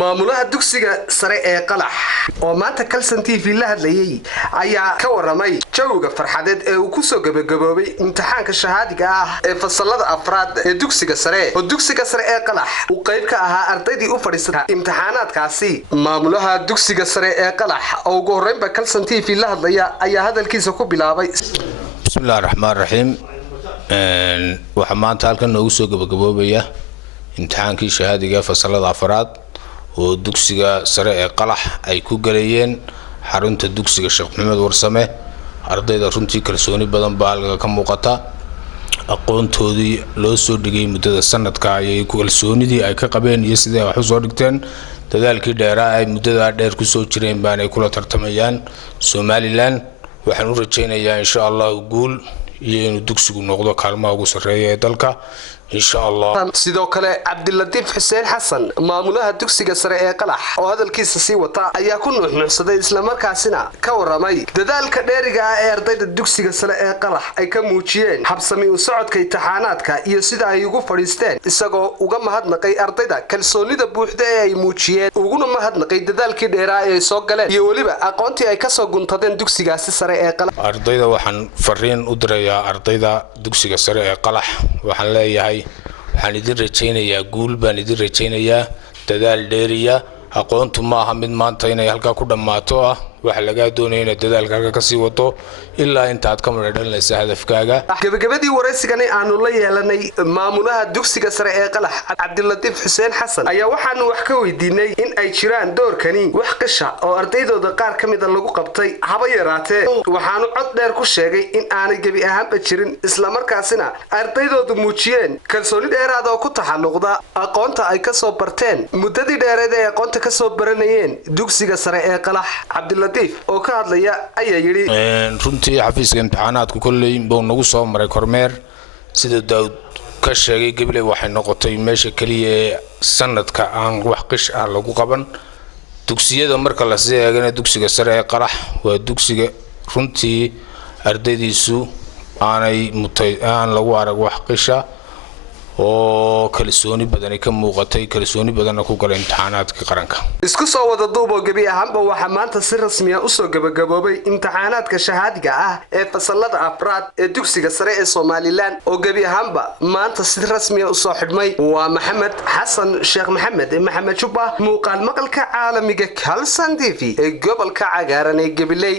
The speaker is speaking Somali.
maamulaha dugsiga sare ee Qalax oo maanta Kalsan TV la hadlayay ayaa ka waramay jawga farxadeed ee uu ku soo gabagaboobay imtixaanka shahaadiga ah ee fasalada afraad ee dugsiga sare ee Qalax uu qayb ka ahaa ardaydii u fadhiisatay imtixaanaadkaasi. Maamulaha dugsiga sare ee Qalax oo ugu horreynba Kalsan TV la hadlaya ayaa hadalkiisa ku bilaabay. Bismillahir Rahmaanir Rahiim. Waxa maanta halkan noogu soo gabagaboobaya imtixaankii shahaadiga fasalada afraad oo dugsiga sare ee Qalax ay ku galayeen xarunta dugsiga Sheekh Maxamed Warsame. ardayda runtii kalsooni badan baa ka muuqata, aqoontoodii loo soo dhigay muddada sanadka ay kalsoonidii ay ka qabeen iyo sidii wax u soo dhigteen dadaalkii dheeraa ay muddada dheer ku soo jireen baan ay kula tartamayaan Somaliland. waxaan u rajaynayaa insha Allah guul iyo inuu dugsigu noqdo kaalmaha ugu sareeya ee dalka insha Allah. sidoo kale Cabdilatiif Xuseen Xasan maamulaha dugsiga sare ee Qalax oo hadalkiisa sii wata ayaa ku nuuxnuuxsaday isla markaasina ka waramay dadaalka dheeriga ah ee ardayda dugsiga sare ee Qalax ay ka muujiyeen habsami u socodka imtixaanaadka iyo sida ay ugu fadhiisteen, isagoo uga mahadnaqay ardayda kalsoonida buuxda ee ay muujiyeen, uguna mahadnaqay dadaalkii dheeraa ee soo galeen iyo waliba aqoontii ay ka soo guntadeen dugsigaasi sare ee Qalax. ardayda waxaan fariin u dirayaa ardayda dugsiga sare ee Qalax, waxaan leeyahay waxaan idin rajaynayaa guul, baan idin rajaynayaa dadaal dheeriya. aqoontu ma aha mid maanta inay halka ku dhamaato ah, waxa laga doonayaa in dadaalkaaga ka sii wato ilaa inta aad ka madhalinaysa hadafkaaga. gabagabadii waraysigani aanu la yeelanay maamulaha dugsiga sare ee Qalax Cabdilatiif Xuseen Xasan ayaa waxaanu wax ka weydiinay in ay jiraan doorkani wax qisha oo ardaydooda qaar ka mid ah lagu qabtay haba yaraatee. waxaanu cod dheer ku sheegay in aanay gabi ahaanba jirin, isla markaasina ardaydoodu muujiyeen kalsooni dheeraad oo ku taxalluqda aqoonta ay ka soo barteen muddadii dheereed ee aqoonta ka soo baranayeen dugsiga sare ee Qalax. Cabdilatiif oo ka hadlaya ayaa yiri runtii xafiiska imtixaanaadku kulay buu nagu soo maray kormeer, sida Daawud ka sheegay gabley waxay noqotay meesha kaliya ee sanadka aan wax qish ah lagu qaban. dugsiyada marka la sii eegana dugsiga sare ee Qalax waa dugsiga runtii ardaydiisu aan lagu arag wax qisha oo kalsooni badan ka muuqatay, kalsooni badan ku galay imtixaanaadka qaranka. isku soo wada duubo gabi ahaanba waxa maanta si rasmi ah u soo gabagaboobay imtixaanaadka shahaadiga ah ee fasalada afraad ee dugsiga sare ee Somaliland oo gabi ahaanba maanta si rasmi ah u soo xidhmay. waa Maxamed Xasan Sheekh Maxamed Juba, muuqaal maqalka caalamiga Kalsan TV ee gobolka cagaaran ee Gabiley.